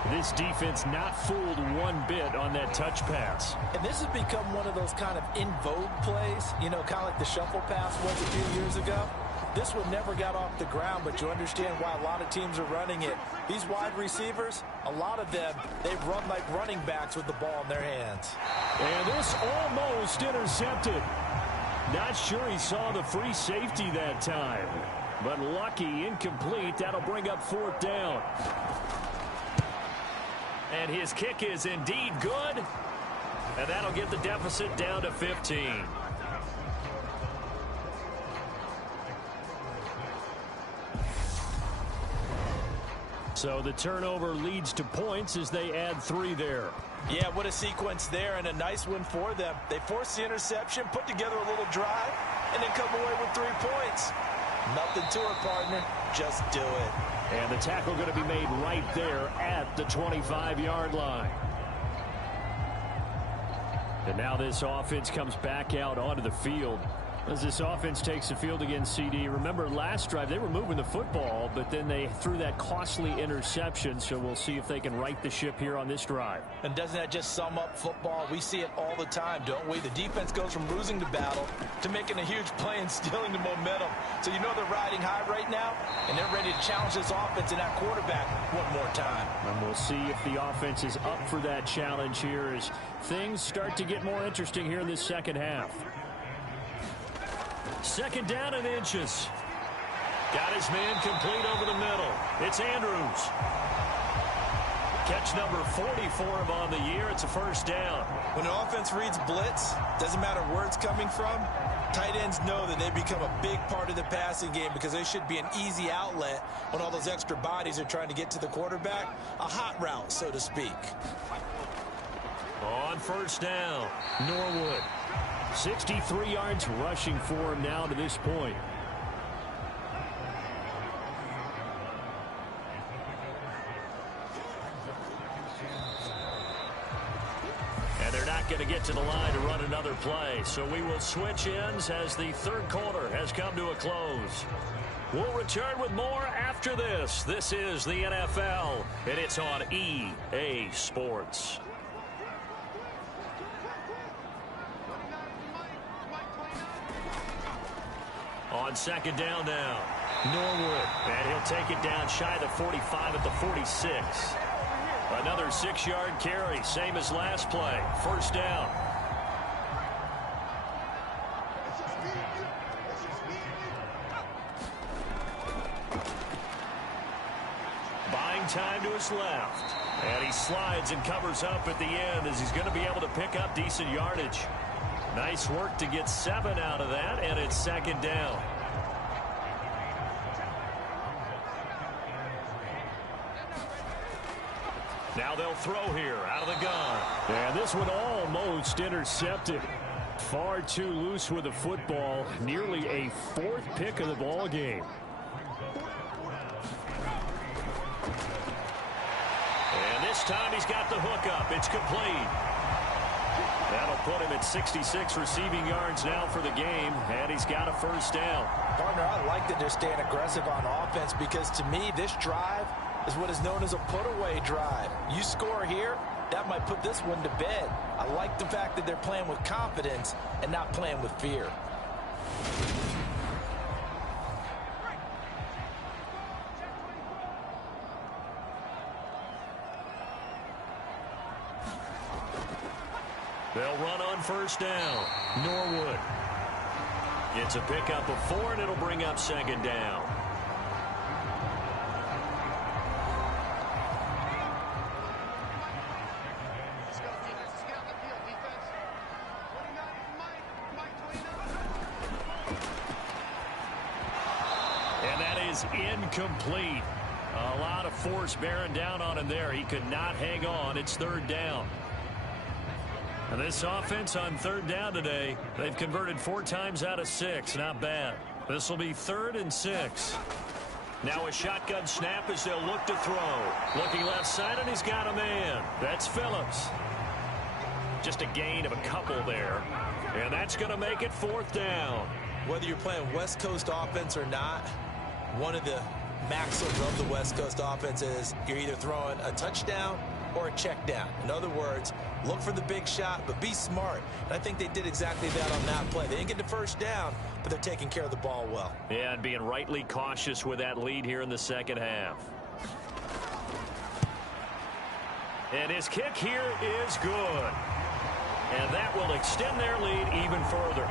This defense not fooled one bit on that touch pass. And this has become one of those kind of in vogue plays, you know, kind of like the shuffle pass was a few years ago. This one never got off the ground, but you understand why a lot of teams are running it. These wide receivers, a lot of them, they run like running backs with the ball in their hands. And this almost intercepted. Not sure he saw the free safety that time. But lucky, incomplete. That'll bring up 4th down. And his kick is indeed good. And that'll get the deficit down to 15. So the turnover leads to points as they add 3 there. Yeah, what a sequence there, and a nice one for them. They force the interception, put together a little drive, and then come away with 3 points. Nothing to it, partner. Just do it. And the tackle going to be made right there at the 25-yard line. And now this offense comes back out onto the field. As this offense takes the field against CD, remember last drive they were moving the football, but then they threw that costly interception, so we'll see if they can right the ship here on this drive. And doesn't that just sum up football? We see it all the time, don't we? The defense goes from losing the battle to making a huge play and stealing the momentum. So you know they're riding high right now, and they're ready to challenge this offense and that quarterback one more time. And we'll see if the offense is up for that challenge here as things start to get more interesting here in this second half. Second down and inches. Got his man complete over the middle. It's Andrews. Catch number 40 for him on the year. It's a first down. When an offense reads blitz, doesn't matter where it's coming from, tight ends know that they become a big part of the passing game because they should be an easy outlet when all those extra bodies are trying to get to the quarterback. A hot route, so to speak. On first down, Norwood. 63 yards rushing for him now to this point. and they're not going to get to the line to run another play. So we will switch ends as the third quarter has come to a close. We'll return with more after this. This is the NFL, and it's on EA Sports. On second down now, Norwood, and he'll take it down shy of the 45 at the 46. Another 6-yard carry, same as last play. First down. Buying time to his left. And he slides and covers up at the end as he's going to be able to pick up decent yardage. Nice work to get 7 out of that, and it's second down. Now they'll throw here out of the gun. And this one almost intercepted. Far too loose with the football. Nearly a 4th pick of the ball game. And this time he's got the hook up. It's complete. That'll put him at 66 receiving yards now for the game, and he's got a first down. Partner, I like that they're staying aggressive on offense because to me, this drive is what is known as a put-away drive. You score here, that might put this one to bed. I like the fact that they're playing with confidence and not playing with fear. They'll run on first down. Norwood gets a pickup of 4, and it'll bring up second down. And that is incomplete. A lot of force bearing down on him there. He could not hang on. It's third down. And this offense on third down today, they've converted 4 times out of 6. Not bad. This will be 3rd and 6. Now a shotgun snap as they'll look to throw. Looking left side, and he's got a man. That's Phillips. Just a gain of a couple there. And that's going to make it 4th down. Whether you're playing West Coast offense or not, one of the maxims of the West Coast offense is you're either throwing a touchdown or a check down. In other words, look for the big shot, but be smart. And I think they did exactly that on that play. They didn't get the first down, but they're taking care of the ball well. Yeah, and being rightly cautious with that lead here in the second half. And his kick here is good. And that will extend their lead even further.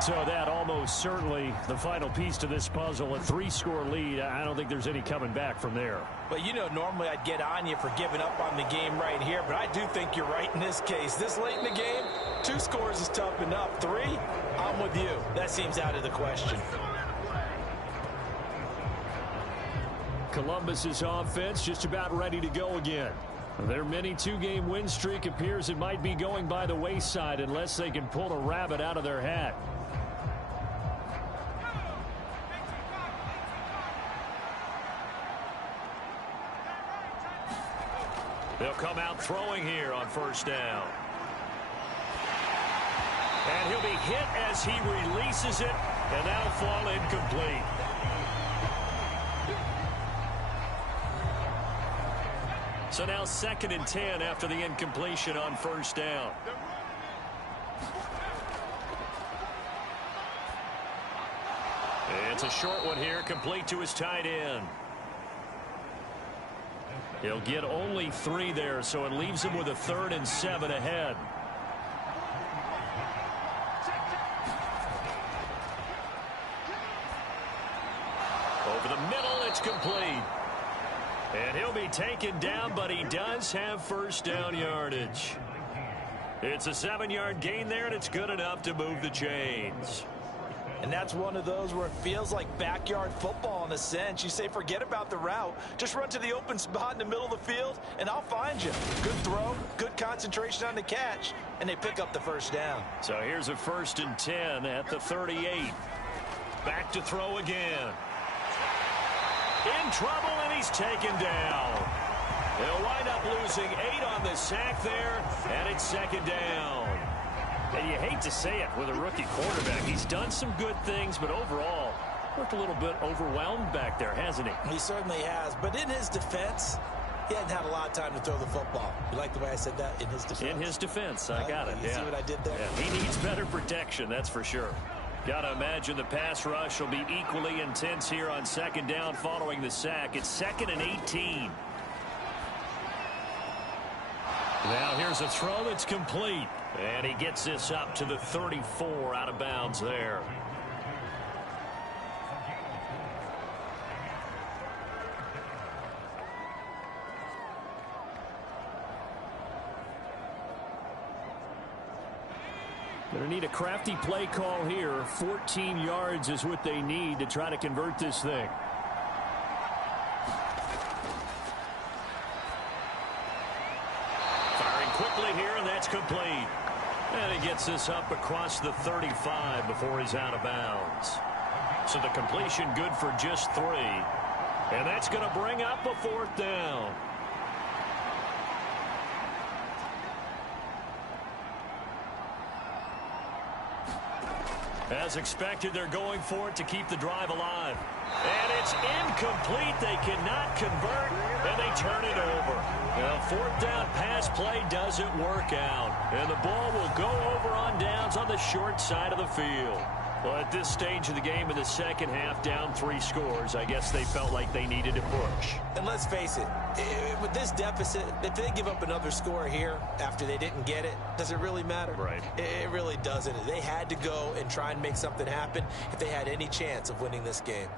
So that almost certainly the final piece to this puzzle, a 3-score lead. I don't think there's any coming back from there. But you know, normally I'd get on you for giving up on the game right here, but I do think you're right in this case. This late in the game, 2 scores is tough enough. 3, I'm with you. That seems out of the question. Columbus's offense just about ready to go again. Their mini 2-game win streak appears it might be going by the wayside unless they can pull a rabbit out of their hat. They'll come out throwing here on first down. And he'll be hit as he releases it, and that'll fall incomplete. So now 2nd and 10 after the incompletion on first down. It's a short one here, complete to his tight end. He'll get only 3 there, so it leaves him with a 3rd and 7 ahead. Over the middle, it's complete. And he'll be taken down, but he does have first down yardage. It's a 7-yard gain there, and it's good enough to move the chains. And that's one of those where it feels like backyard football in a sense. You say, forget about the route. Just run to the open spot in the middle of the field, and I'll find you. Good throw, good concentration on the catch, and they pick up the first down. So here's a 1st and 10 at the 38. Back to throw again. In trouble, and he's taken down. They'll wind up losing 8 on the sack there, and it's 2nd down. And you hate to say it with a rookie quarterback. He's done some good things, but overall, looked a little bit overwhelmed back there, hasn't he? He certainly has. But in his defense, he hadn't had a lot of time to throw the football. You like the way I said that? In his defense. In his defense. I got it. You see what I did there? Yeah, he needs better protection, that's for sure. Got to imagine the pass rush will be equally intense here on 2nd down following the sack. It's 2nd and 18. Now here's a throw that's complete. And he gets this up to the 34 out of bounds there. Going to need a crafty play call here. 14 yards is what they need to try to convert this thing. Firing quickly here, and that's complete. And he gets this up across the 35 before he's out of bounds. So the completion good for just 3. And that's going to bring up a 4th down. As expected, they're going for it to keep the drive alive. And it's incomplete. They cannot convert, and they turn it over. Now, 4th down pass play doesn't work out. And the ball will go over on downs on the short side of the field. Well, at this stage of the game in the second half, down 3 scores, I guess they felt like they needed to push. And let's face it, with this deficit, if they give up another score here after they didn't get it, does it really matter? Right. It really doesn't. They had to go and try and make something happen if they had any chance of winning this game.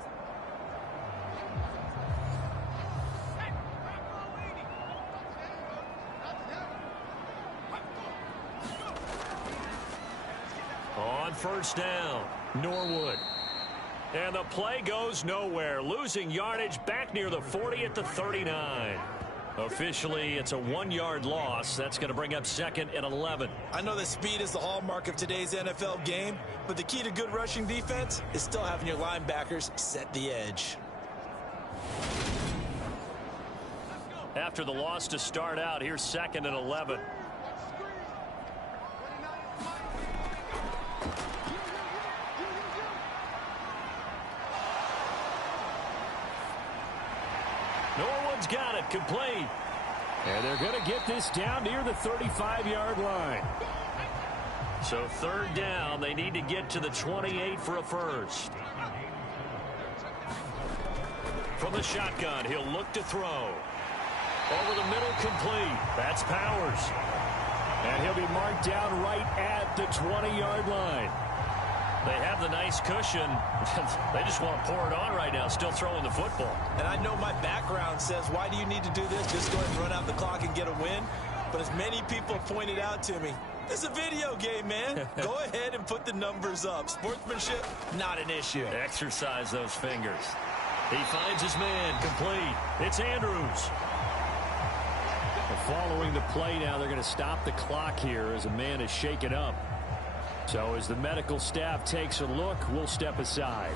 On first down, Norwood. And the play goes nowhere. Losing yardage back near the 40 at the 39. Officially, it's a 1-yard loss. That's going to bring up 2nd and 11. I know that speed is the hallmark of today's NFL game, but the key to good rushing defense is still having your linebackers set the edge. After the loss to start out, here's 2nd and 11. Norwood's got it, complete. And they're going to get this down near the 35-yard line. So 3rd down, they need to get to the 28 for a first. From the shotgun, he'll look to throw. Over the middle, complete. That's Powers. And he'll be marked down right at the 20-yard line. They have the nice cushion. They just want to pour it on right now, still throwing the football. And I know my background says, why do you need to do this? Just go ahead and run out the clock and get a win. But as many people have pointed out to me, it's a video game, man. Go ahead and put the numbers up. Sportsmanship, not an issue. Exercise those fingers. He finds his man, complete. It's Andrews. Following the play now, they're going to stop the clock here as a man is shaken up. So as the medical staff takes a look, we'll step aside.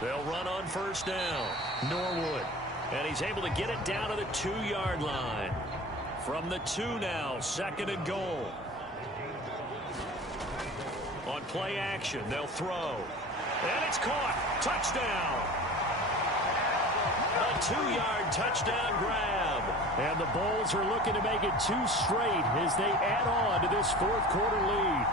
They'll run on first down. Norwood. And he's able to get it down to the 2-yard line. From the 2 now, 2nd and goal. On play action, they'll throw. And it's caught. Touchdown. A 2-yard touchdown grab. And the Bulls are looking to make it 2 straight as they add on to this fourth-quarter lead.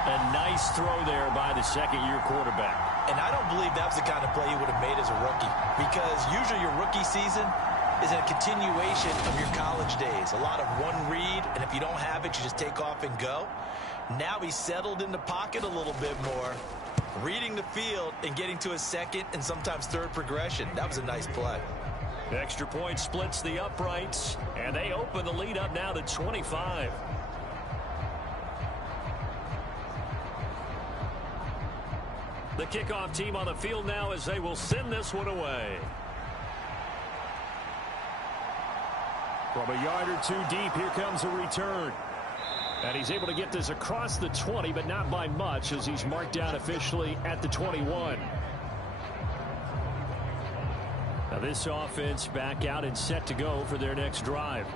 A nice throw there by the second-year quarterback. And I don't believe that was the kind of play he would have made as a rookie, because usually your rookie season is a continuation of your college days. A lot of one read, and if you don't have it, you just take off and go. Now he's settled in the pocket a little bit more, reading the field and getting to a second and sometimes third progression. That was a nice play. Extra point splits the uprights, and they open the lead up now to 25. The kickoff team on the field now as they will send this one away. From a yard or 2 deep, here comes a return. And he's able to get this across the 20, but not by much, as he's marked down officially at the 21. Now this offense back out and set to go for their next drive.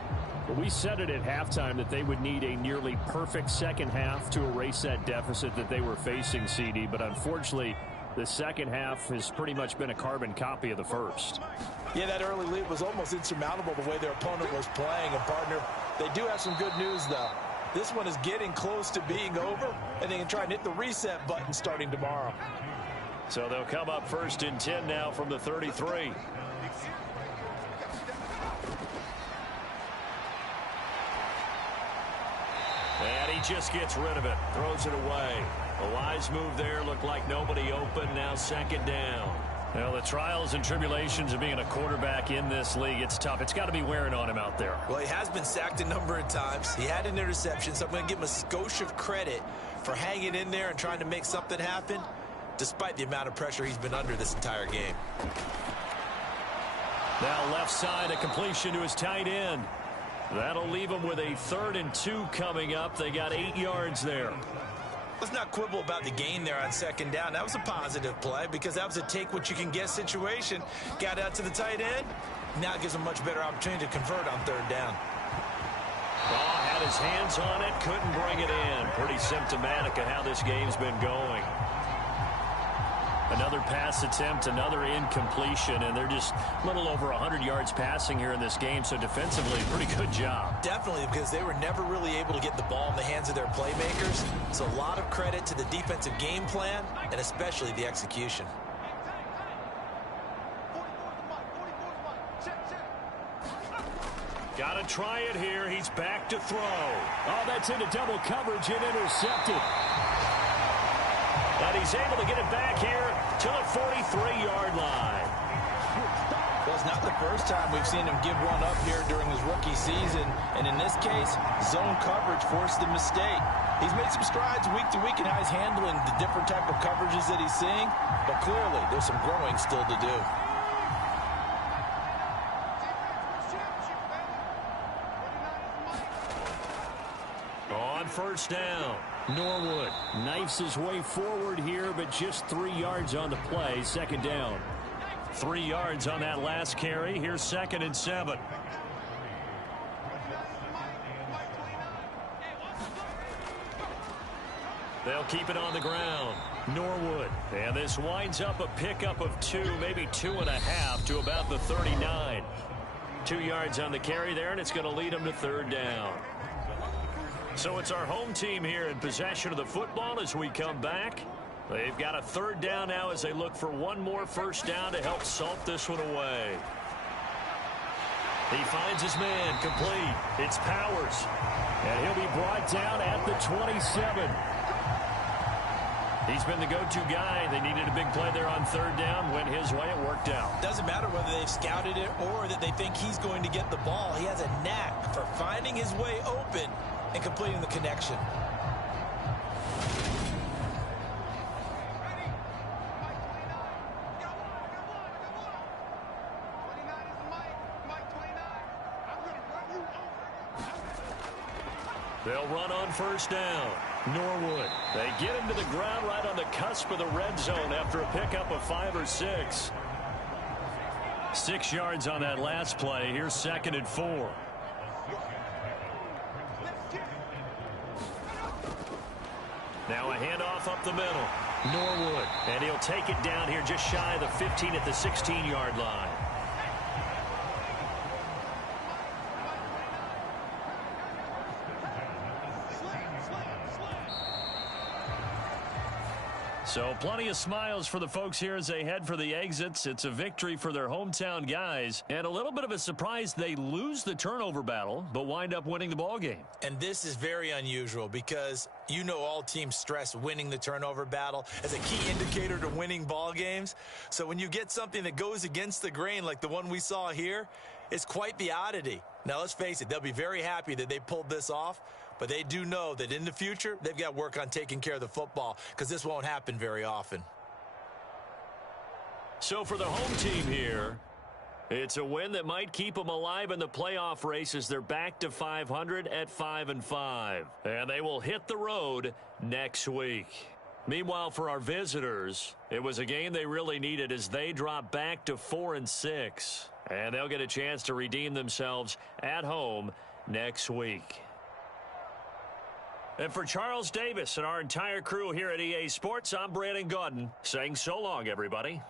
But we said it at halftime that they would need a nearly perfect second half to erase that deficit that they were facing, CD. But unfortunately, the second half has pretty much been a carbon copy of the first. Yeah, that early lead was almost insurmountable the way their opponent was playing. And, partner, they do have some good news, though. This one is getting close to being over, and they can try and hit the reset button starting tomorrow. So they'll come up 1st and 10 now from the 33. And he just gets rid of it, throws it away. A wise move there, looked like nobody open, now 2nd down. Well, the trials and tribulations of being a quarterback in this league, it's tough. It's got to be wearing on him out there. Well, he has been sacked a number of times. He had an interception, so I'm going to give him a skosh of credit for hanging in there and trying to make something happen, despite the amount of pressure he's been under this entire game. Now left side, a completion to his tight end. That'll leave him with a 3rd and 2 coming up. They got 8 yards there. Let's not quibble about the gain there on 2nd down. That was a positive play because that was a take-what-you-can-get situation. Got out to the tight end. Now it gives him a much better opportunity to convert on 3rd down. Oh, had his hands on it, couldn't bring it in. Pretty symptomatic of how this game's been going. Another pass attempt, another incompletion, and they're just a little over 100 yards passing here in this game, so defensively, pretty good job. Definitely, because they were never really able to get the ball in the hands of their playmakers. So a lot of credit to the defensive game plan, and especially the execution. Got to try it here. He's back to throw. Oh, that's into double coverage and intercepted. And he's able to get it back here to the 43-yard line. Well, it's not the first time we've seen him give one up here during his rookie season. And in this case, zone coverage forced the mistake. He's made some strides week to week in how he's handling the different type of coverages that he's seeing. But clearly, there's some growing still to do. On 1st down, Norwood knifes his way forward here, but just 3 yards on the play. 2nd down. 3 yards on that last carry. Here's 2nd and 7. They'll keep it on the ground. Norwood. And this winds up a pickup of 2, maybe 2.5 to about the 39. 2 yards on the carry there, and it's going to lead them to 3rd down. So it's our home team here in possession of the football as we come back. They've got a 3rd down now as they look for one more 1st down to help salt this one away. He finds his man complete. It's Powers. And he'll be brought down at the 27. He's been the go-to guy. They needed a big play there on 3rd down. Went his way. It worked out. Doesn't matter whether they've scouted it or that they think he's going to get the ball. He has a knack for finding his way open and completing the connection. They'll run on 1st down. Norwood. They get him to the ground right on the cusp of the red zone after a pickup of 5 or 6. 6 yards on that last play. Here's 2nd and 4. Now a handoff up the middle. Norwood. And he'll take it down here just shy of the 15 at the 16-yard line. So plenty of smiles for the folks here as they head for the exits. It's a victory for their hometown guys. And a little bit of a surprise, they lose the turnover battle, but wind up winning the ball game. And this is very unusual because you know all teams stress winning the turnover battle as a key indicator to winning ball games. So when you get something that goes against the grain like the one we saw here, it's quite the oddity. Now, let's face it, they'll be very happy that they pulled this off. But they do know that in the future, they've got to work on taking care of the football because this won't happen very often. So for the home team here, it's a win that might keep them alive in the playoff race as they're back to 500 at 5-5. And they will hit the road next week. Meanwhile, for our visitors, it was a game they really needed as they drop back to 4-6. And they'll get a chance to redeem themselves at home next week. And for Charles Davis and our entire crew here at EA Sports, I'm Brandon Gaudin saying so long, everybody.